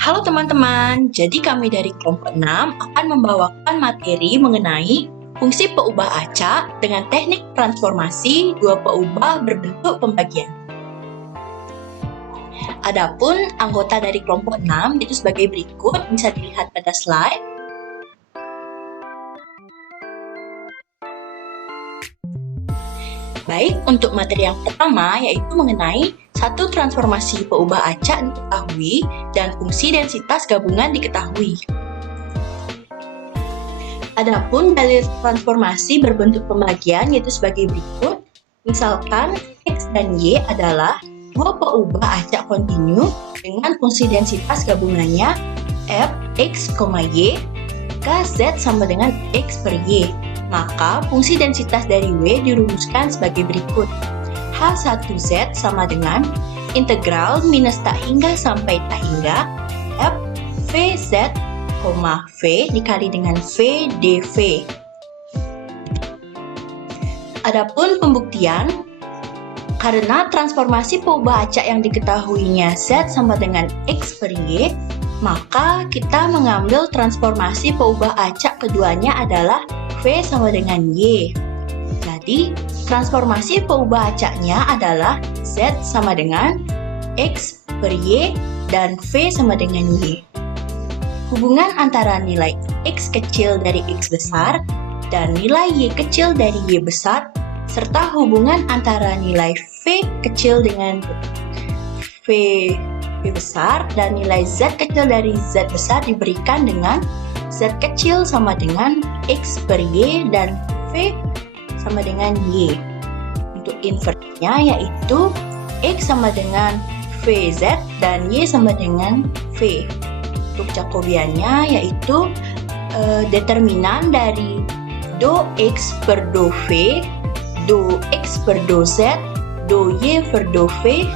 Halo teman-teman, jadi kami dari kelompok 6 akan membawakan materi mengenai fungsi peubah acak dengan teknik transformasi dua peubah berbentuk pembagian. Adapun anggota dari kelompok 6 itu sebagai berikut, bisa dilihat pada slide. Baik, untuk materi yang pertama yaitu mengenai satu transformasi peubah acak diketahui dan fungsi densitas gabungan diketahui. Adapun dalil transformasi berbentuk pembagian yaitu sebagai berikut. Misalkan X dan Y adalah dua peubah acak kontinu dengan fungsi densitas gabungannya F X, Y, jika Z sama dengan X per Y. Maka fungsi densitas dari W dirumuskan sebagai berikut. H1Z sama dengan integral minus tak hingga sampai tak hingga F VZ, V dikali dengan V dV. Adapun pembuktian, karena transformasi peubah acak yang diketahuinya Z sama dengan X per Y, maka kita mengambil transformasi peubah acak keduanya adalah V sama dengan Y. Jadi, transformasi peubah acaknya adalah Z sama dengan X per Y dan V sama dengan Y. Hubungan antara nilai X kecil dari X besar dan nilai Y kecil dari Y besar, serta hubungan antara nilai V kecil dengan V besar dan nilai Z kecil dari Z besar diberikan dengan Z kecil sama dengan X per Y dan V sama dengan Y. Untuk inversnya yaitu X sama dengan VZ dan Y sama dengan V. Untuk Jacobiannya yaitu determinan dari do X per do V, do X per do Z, do Y per do V,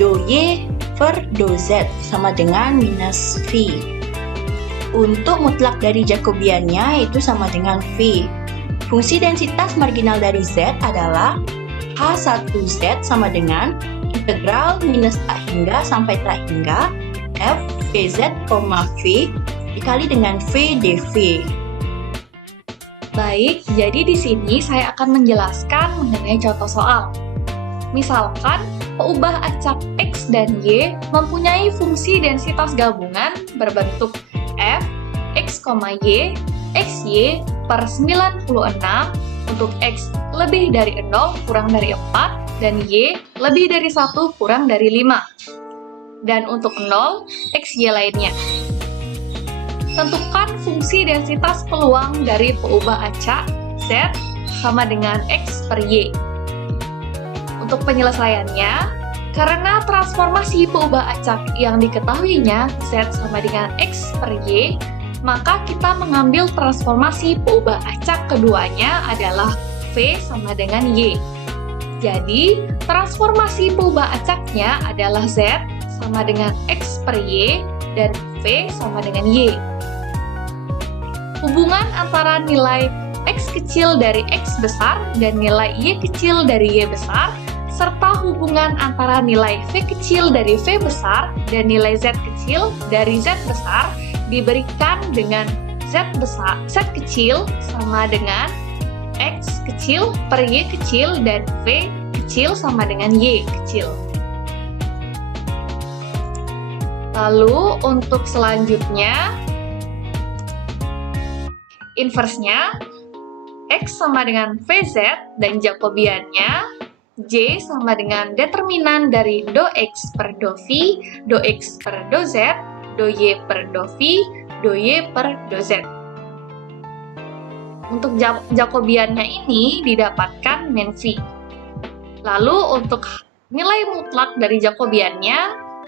do Y per do Z sama dengan minus V. Untuk mutlak dari Jacobiannya yaitu sama dengan V. Fungsi densitas marginal dari Z adalah H1Z sama dengan integral minus tak hingga sampai tak hingga F VZ, V dikali dengan V dV. Baik, jadi di sini saya akan menjelaskan mengenai contoh soal. Misalkan peubah acak X dan Y mempunyai fungsi densitas gabungan berbentuk F X, Y, XY per 96 untuk X lebih dari 0 kurang dari 4 dan Y lebih dari 1 kurang dari 5. Dan untuk 0, XY lainnya. Tentukan fungsi densitas peluang dari peubah acak Z sama dengan X per Y. Untuk penyelesaiannya, karena transformasi peubah acak yang diketahuinya Z sama dengan X per Y, maka kita mengambil transformasi peubah acak keduanya adalah V sama dengan Y. Jadi, transformasi peubah acaknya adalah Z sama dengan X per Y dan V sama dengan Y. Hubungan antara nilai X kecil dari X besar dan nilai Y kecil dari Y besar, serta hubungan antara nilai V kecil dari V besar dan nilai Z kecil dari Z besar diberikan dengan Z kecil sama dengan X kecil per Y kecil dan V kecil sama dengan Y kecil. Lalu untuk selanjutnya, inversnya X sama dengan VZ dan Jacobiannya J sama dengan determinan dari do X per do V, do X per do Z, do Y per do V, do Y per do Z. Untuk Jacobiannya ini didapatkan min V. Lalu untuk nilai mutlak dari Jacobiannya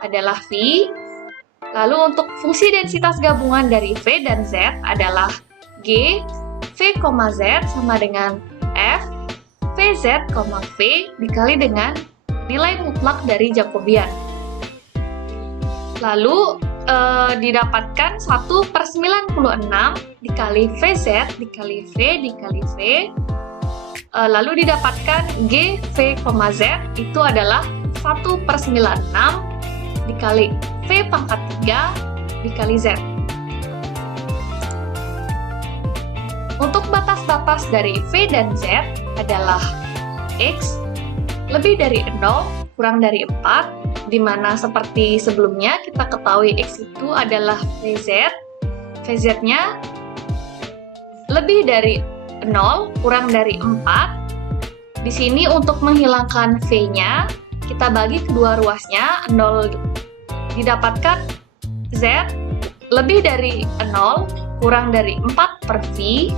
adalah V. Lalu untuk fungsi densitas gabungan dari V dan Z adalah G, V, Z sama dengan F, VZ, V dikali dengan nilai mutlak dari Jacobian. Lalu didapatkan 1/96 dikali VZ dikali V dikali V. Lalu didapatkan G, V, Z itu adalah 1/96 dikali V pangkat 3 dikali Z. Untuk batas-batas dari V dan Z adalah X lebih dari 0 kurang dari 4, di mana seperti sebelumnya kita ketahui X itu adalah VZ. VZ-nya lebih dari 0 kurang dari 4. Di sini untuk menghilangkan V-nya, kita bagi kedua ruasnya, 0 didapatkan Z lebih dari 0 kurang dari 4 per V.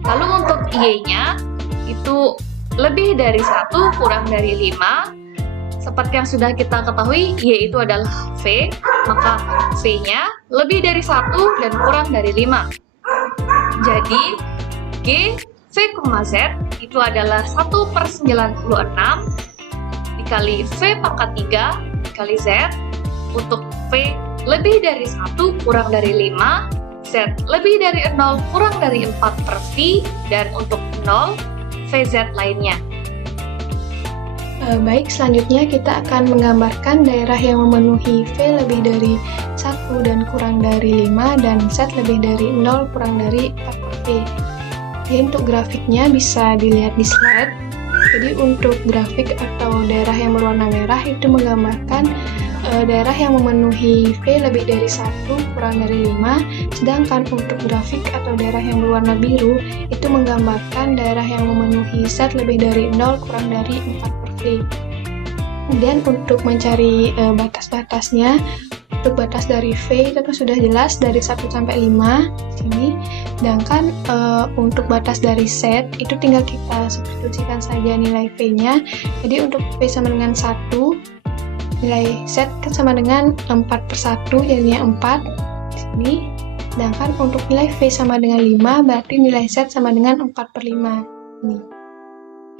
Lalu untuk Y-nya itu lebih dari 1 kurang dari 5. Seperti yang sudah kita ketahui, Y itu adalah V, maka V-nya lebih dari 1 dan kurang dari 5. Jadi, G, V, Z itu adalah 1/96 dikali V pangkat 3 dikali Z. Untuk V lebih dari 1 kurang dari 5, Z lebih dari 0 kurang dari 4 per V, dan untuk 0, VZ lainnya. Baik, selanjutnya kita akan menggambarkan daerah yang memenuhi V lebih dari 1 dan kurang dari 5 dan Z lebih dari 0 kurang dari 4 per V. Jadi untuk grafiknya bisa dilihat di slide. Jadi untuk grafik atau daerah yang berwarna merah itu menggambarkan daerah yang memenuhi V lebih dari 1 kurang dari 5, sedangkan untuk grafik atau daerah yang berwarna biru itu menggambarkan daerah yang memenuhi Z lebih dari 0 kurang dari 4 per V. Kemudian untuk mencari batas-batasnya, untuk batas dari V itu sudah jelas dari 1 sampai 5 sini. Sedangkan untuk batas dari Z itu tinggal kita substitusikan saja nilai V-nya. Jadi untuk V sama dengan 1, nilai Z kan sama dengan 4/1, jadinya 4 di sini. Sedangkan untuk nilai V sama dengan 5, berarti nilai Z sama dengan 4/5 ini.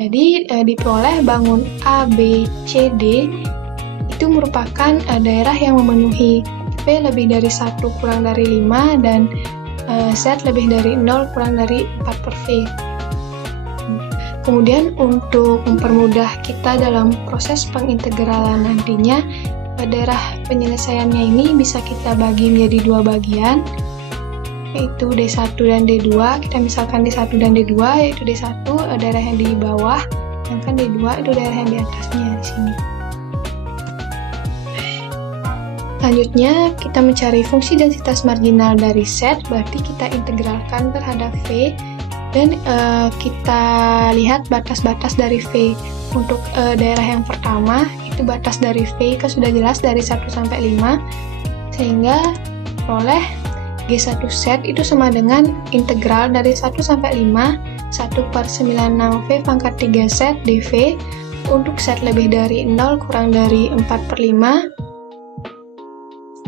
Jadi diperoleh bangun A, B, C, D itu merupakan daerah yang memenuhi V lebih dari 1 kurang dari 5 dan Z lebih dari 0 kurang dari 4 per V. Kemudian untuk mempermudah kita dalam proses pengintegralan nantinya, daerah penyelesaiannya ini bisa kita bagi menjadi dua bagian, yaitu D1 dan D2. Kita misalkan D1 dan D2, yaitu D1 daerah yang di bawah, sedangkan D2 itu daerah yang di atasnya di sini. Selanjutnya kita mencari fungsi densitas marginal dari Z, berarti kita integralkan terhadap V dan kita lihat batas-batas dari V. Untuk daerah yang pertama itu batas dari V kan sudah jelas dari 1 sampai 5, sehingga oleh G1Z itu sama dengan integral dari 1 sampai 5 1/96 V pangkat 3Z dV untuk Z lebih dari 0 kurang dari 4/5,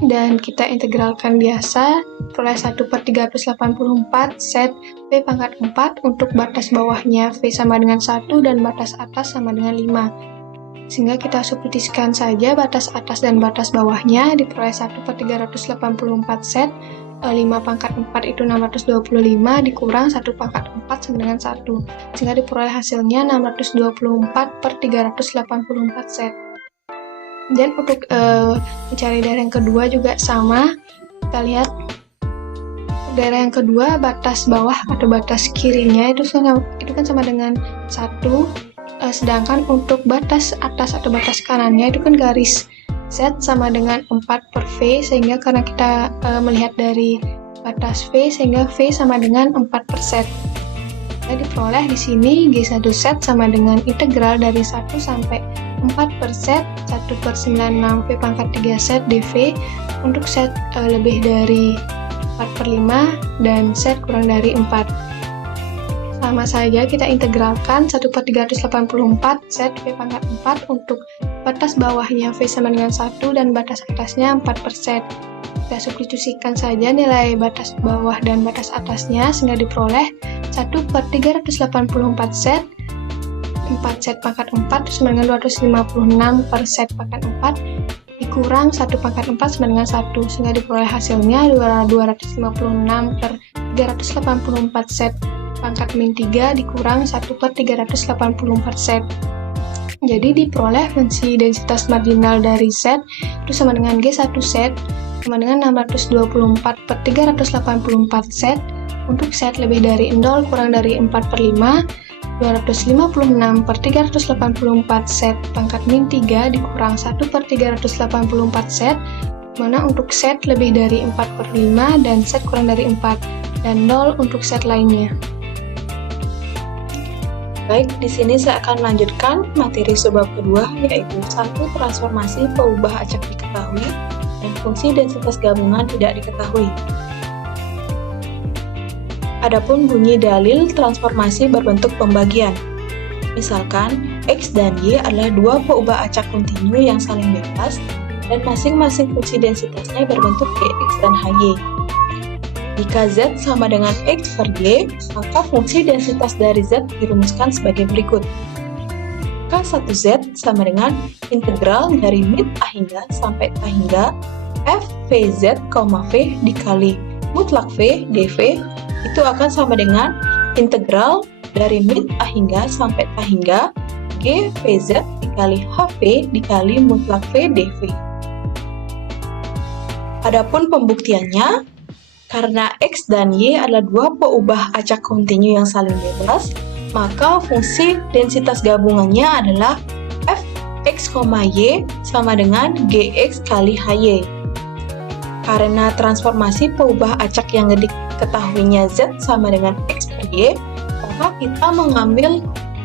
dan kita integralkan biasa oleh 1/384 Z V pangkat 4 untuk batas bawahnya V sama dengan 1 dan batas atas sama dengan 5. Sehingga kita substitusikan saja batas atas dan batas bawahnya, diperoleh 1/384 Z 5 pangkat 4 itu 625 dikurang 1 pangkat 4 sama dengan 1, sehingga diperoleh hasilnya 624/384 Z. Dan untuk mencari daerah yang kedua juga sama, kita lihat daerah yang kedua, batas bawah atau batas kirinya itu kan sama dengan 1, sedangkan untuk batas atas atau batas kanannya itu kan garis Z sama dengan 4 per V, sehingga karena kita melihat dari batas V, sehingga V sama dengan 4 per Z. Jadi diperoleh di sini G1Z sama dengan integral dari 1 sampai 4 per Z 1/96 V pangkat 3Z dV untuk Z lebih dari 4/5 dan Z kurang dari 4. Sama saja kita integralkan 1/384 Z V pangkat 4 untuk batas bawahnya V sama dengan 1 dan batas atasnya 4 per Z. Kita substitusikan saja nilai batas bawah dan batas atasnya, sehingga diperoleh 1/384 Z 4Z pangkat 4 sama dengan 256 per Z pangkat 4 dikurang 1 pangkat 4 sama dengan 1, sehingga diperoleh hasilnya 256/384 Z pangkat min 3 dikurang 1/384 Z. Jadi diperoleh fungsi densitas marginal dari Z itu sama dengan G1Z sama dengan 624 per 384 set. Untuk set lebih dari 0 kurang dari 4/5, 256 per 384 set pangkat min 3 dikurang 1 per 384 set, mana untuk set lebih dari 4/5 dan set kurang dari 4, dan 0 untuk set lainnya. Baik, di sini saya akan melanjutkan materi subbab kedua, yaitu 1. Transformasi peubah acak diketahui dan fungsi densitas gabungan tidak diketahui. Adapun bunyi dalil transformasi berbentuk pembagian. Misalkan, X dan Y adalah dua peubah acak kontinu yang saling bebas dan masing-masing fungsi densitasnya berbentuk Gx dan Hy. Jika Z sama dengan X per Y, maka fungsi densitas dari Z dirumuskan sebagai berikut. K1Z sama dengan integral dari min A hingga sampai A hingga F VZ, V dikali mutlak V dV itu akan sama dengan integral dari min A hingga sampai A hingga G VZ dikali HV dikali mutlak V dV. Adapun pembuktiannya, karena X dan Y adalah dua peubah acak kontinu yang saling bebas, maka fungsi densitas gabungannya adalah Fx, Y sama dengan Gx kali Hy. Karena transformasi peubah acak yang diketahuinya Z sama dengan X per Y, maka kita mengambil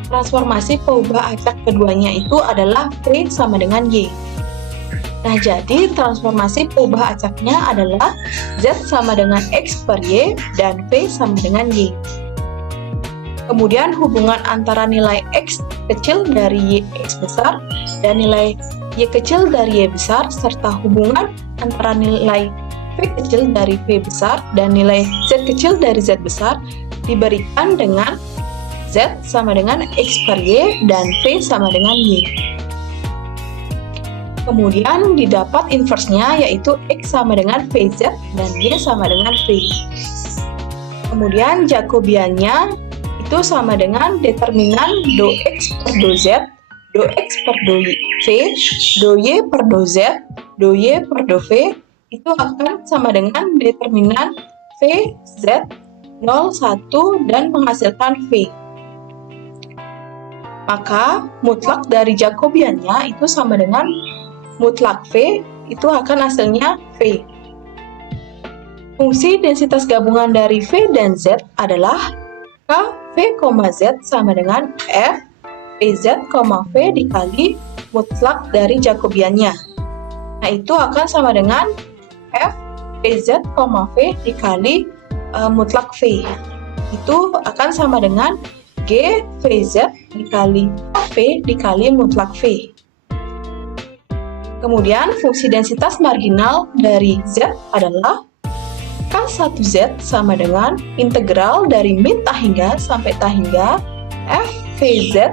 transformasi peubah acak keduanya itu adalah V sama dengan Y. Nah, jadi transformasi peubah acaknya adalah Z sama dengan X per Y dan V sama dengan Y. Kemudian hubungan antara nilai X kecil dari X besar dan nilai Y kecil dari Y besar, serta hubungan antara nilai V kecil dari V besar dan nilai Z kecil dari Z besar diberikan dengan Z sama dengan X per Y dan V sama dengan Y. Kemudian didapat inversnya, yaitu X sama dengan VZ dan Y sama dengan V. Kemudian Jacobiannya itu sama dengan determinan do X per do Z, do X per do V, do Y per do Z, do Y per do V, itu akan sama dengan determinan V, Z, 0, 1, dan menghasilkan V. Maka mutlak dari Jacobiannya itu sama dengan mutlak V, itu akan hasilnya V. Fungsi densitas gabungan dari V dan Z adalah K, V, Z sama dengan F, VZ, V dikali mutlak dari Jacobiannya. Nah, itu akan sama dengan F, VZ, V dikali mutlak V. Itu akan sama dengan G, VZ dikali V dikali mutlak V. Kemudian fungsi densitas marginal dari Z adalah K1Z sama dengan integral dari min A hingga sampai A hingga F VZ,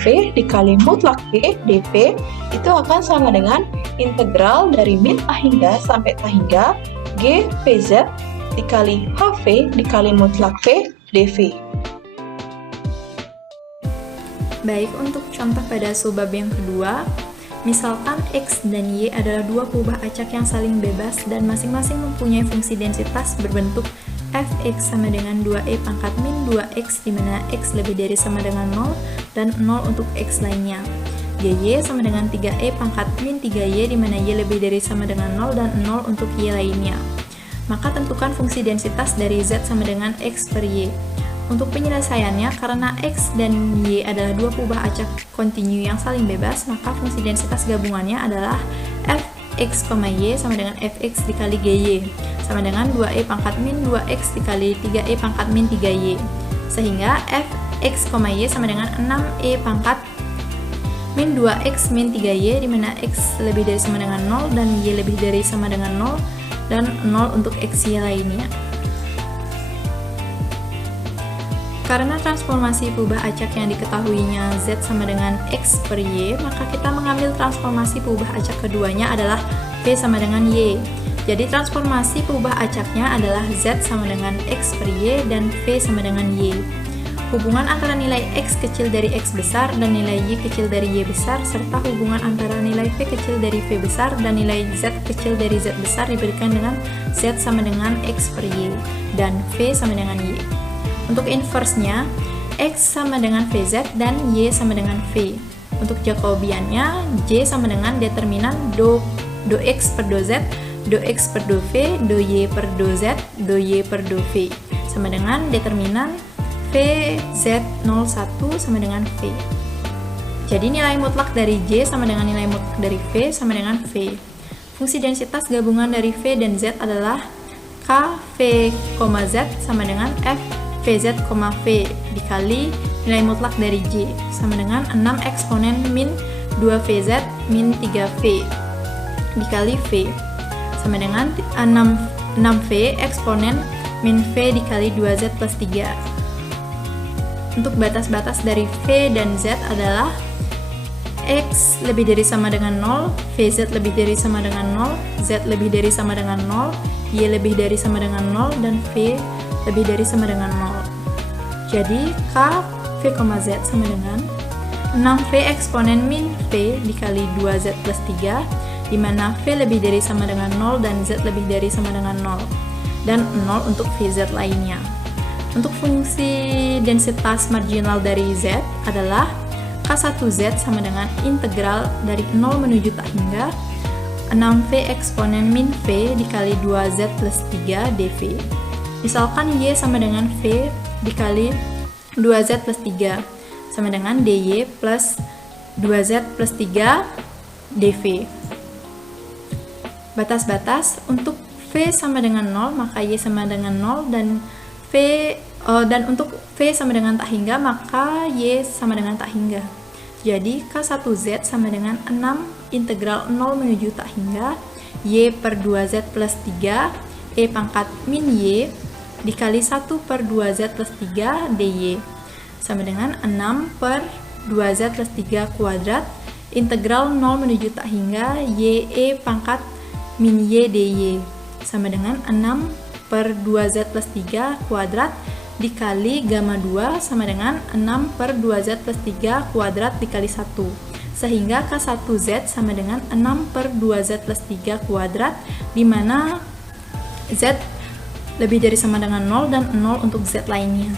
V dikali mutlak V dV, itu akan sama dengan integral dari min A hingga sampai A hingga G VZ dikali HV dikali mutlak V dV. Baik, untuk contoh pada subbab yang kedua, misalkan X dan Y adalah dua peubah acak yang saling bebas dan masing-masing mempunyai fungsi densitas berbentuk Fx sama dengan 2e pangkat min 2x, di mana x lebih dari sama dengan 0 dan 0 untuk x lainnya. Gy sama dengan 3e pangkat min 3y, di mana y lebih dari sama dengan 0 dan 0 untuk y lainnya. Maka tentukan fungsi densitas dari z sama dengan x per y. Untuk penyelesaiannya, karena X dan Y adalah dua peubah acak kontinu yang saling bebas, maka fungsi densitas gabungannya adalah Fx, Y sama dengan Fx dikali Gy, sama dengan 2e pangkat min 2x dikali 3e pangkat min 3y. Sehingga Fx, Y sama dengan 6e pangkat min 2x min 3y, di mana x lebih dari sama dengan 0 dan y lebih dari sama dengan 0 dan 0 untuk x y lainnya. Karena transformasi peubah acak yang diketahuinya Z sama dengan X per Y, maka kita mengambil transformasi peubah acak keduanya adalah V sama dengan Y. Jadi transformasi peubah acaknya adalah Z sama dengan X per Y dan V sama dengan Y. hubungan antara nilai X kecil dari X besar dan nilai Y kecil dari Y besar, serta hubungan antara nilai V kecil dari V besar dan nilai Z kecil dari Z besar diberikan dengan Z sama dengan X per Y dan V sama dengan Y. Untuk inverse-nya, X sama dengan VZ dan Y sama dengan V. Untuk Jacobiannya, J sama dengan determinan do X per do Z, do X per do V, do Y per do Z, do Y per do V, sama dengan determinan VZ01 sama dengan V. Jadi nilai mutlak dari J sama dengan nilai mutlak dari V sama dengan V. Fungsi densitas gabungan dari V dan Z adalah K V, Z sama dengan F VZ, V dikali nilai mutlak dari J sama dengan 6 eksponen min 2VZ min 3V dikali V sama dengan 6V eksponen min V dikali 2Z plus 3. Untuk batas-batas dari V dan Z adalah X lebih dari sama dengan 0, VZ lebih dari sama dengan 0, Z lebih dari sama dengan 0, Y lebih dari sama dengan 0, dan V lebih dari sama dengan 0. Jadi K, V, Z sama dengan 6V eksponen min V dikali 2Z plus 3, di mana V lebih dari sama dengan 0 dan Z lebih dari sama dengan 0, dan 0 untuk VZ lainnya. Untuk fungsi densitas marginal dari Z adalah K1Z sama dengan integral dari 0 menuju tak hingga 6V eksponen min V dikali 2Z plus 3 dV. Misalkan Y sama dengan V dikali 2Z plus 3 sama dengan dy plus 2Z plus 3 dV. Batas-batas untuk V sama dengan 0 maka Y sama dengan 0 dan untuk V sama dengan tak hingga maka Y sama dengan tak hingga. Jadi K1Z sama dengan 6 integral 0 menuju tak hingga Y per 2Z plus 3 E pangkat min Y dikali 1 per 2Z plus 3 dy sama dengan 6 per 2Z plus 3 kuadrat integral 0 menuju tak hingga Y E pangkat min Y dy sama dengan 6 per 2Z plus 3 kuadrat dikali gamma 2 sama dengan 6 per 2Z plus 3 kuadrat dikali 1, sehingga K1Z sama dengan 6 per 2Z plus 3 kuadrat, di mana Z lebih dari sama dengan 0 dan 0 untuk Z lainnya.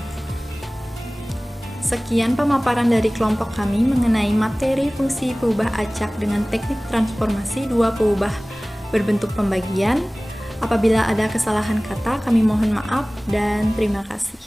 Sekian pemaparan dari kelompok kami mengenai materi fungsi peubah acak dengan teknik transformasi dua peubah berbentuk pembagian. Apabila ada kesalahan kata, kami mohon maaf dan terima kasih.